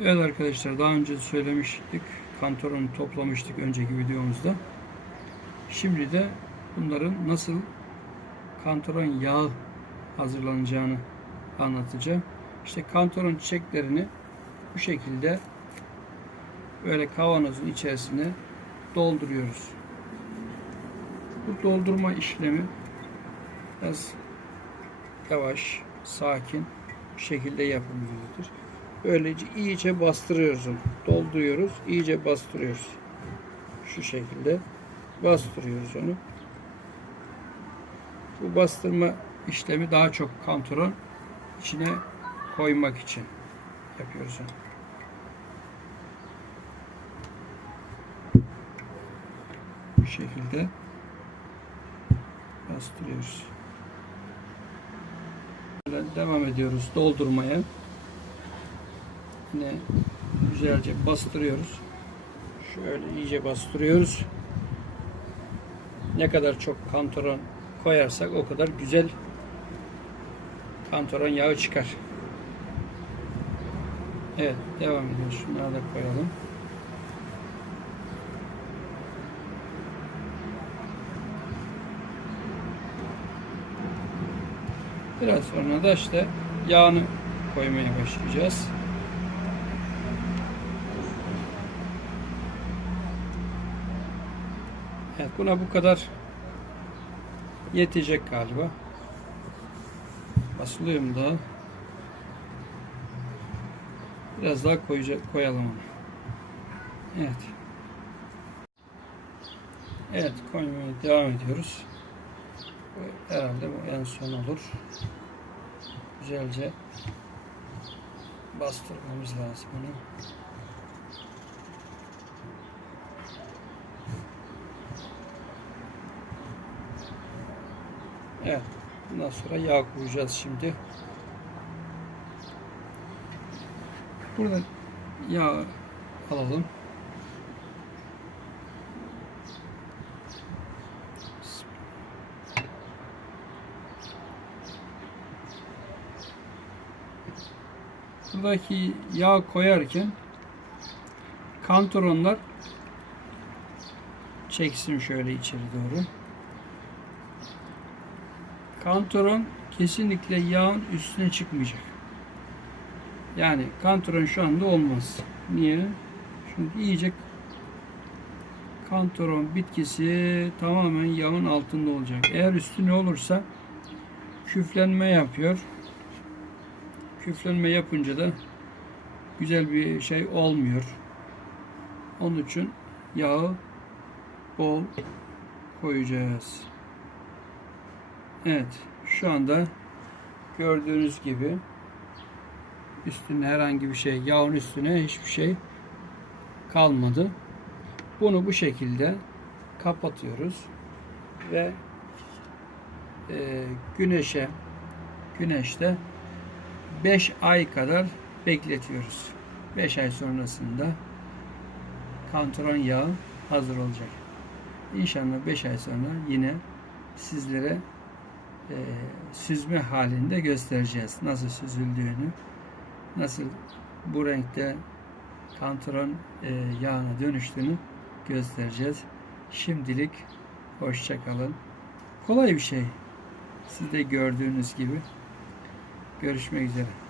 Evet arkadaşlar daha önce söylemiştik. Kantoronu toplamıştık önceki videomuzda. Şimdi de bunların nasıl kantoron yağı hazırlanacağını anlatacağım. İşte kantoron çiçeklerini bu şekilde böyle kavanozun içerisine dolduruyoruz. Bu doldurma işlemi biraz yavaş, sakin bir şekilde yapılmalıdır. Böylece iyice bastırıyoruz onu. Dolduruyoruz, iyice bastırıyoruz. Şu şekilde bastırıyoruz onu. Bu bastırma işlemi daha çok kantoron içine koymak için yapıyoruz onu. Bu şekilde bastırıyoruz. Devam ediyoruz doldurmaya. Yine güzelce bastırıyoruz. Şöyle iyice bastırıyoruz. Ne kadar çok kantoron koyarsak o kadar güzel kantoron yağı çıkar. Evet devam ediyoruz. Şunları da koyalım. Biraz sonra da işte yağını koymaya başlayacağız. Evet buna bu kadar yetecek galiba. Basılıyor mu daha? Biraz daha koyacak, koyalım onu. Evet. Evet koymaya devam ediyoruz. Herhalde bu en son olur. Güzelce bastırmamız lazım onu. Evet. Bundan sonra yağ koyacağız şimdi. Burada yağ alalım. Buradaki yağ koyarken kantoronlar çeksin şöyle içeri doğru. Kantoron kesinlikle yağın üstüne çıkmayacak. Yani kantoron şu anda olmaz. Niye? Çünkü iyice kantoron bitkisi tamamen yağın altında olacak. Eğer üstüne olursa küflenme yapıyor. Küflenme yapınca da güzel bir şey olmuyor. Onun için yağı bol koyacağız. Evet, şu anda gördüğünüz gibi üstüne herhangi bir şey, yağın üstüne hiçbir şey kalmadı. Bunu bu şekilde kapatıyoruz ve e, güneşe güneşte 5 ay kadar bekletiyoruz. 5 ay sonrasında kantaron yağı hazır olacak. İnşallah 5 ay sonra yine sizlere e, süzme halinde göstereceğiz. Nasıl süzüldüğünü, nasıl bu renkte kantaron e, yağına dönüştüğünü göstereceğiz. Şimdilik hoşça kalın. Kolay bir şey. Siz de gördüğünüz gibi. Görüşmek üzere.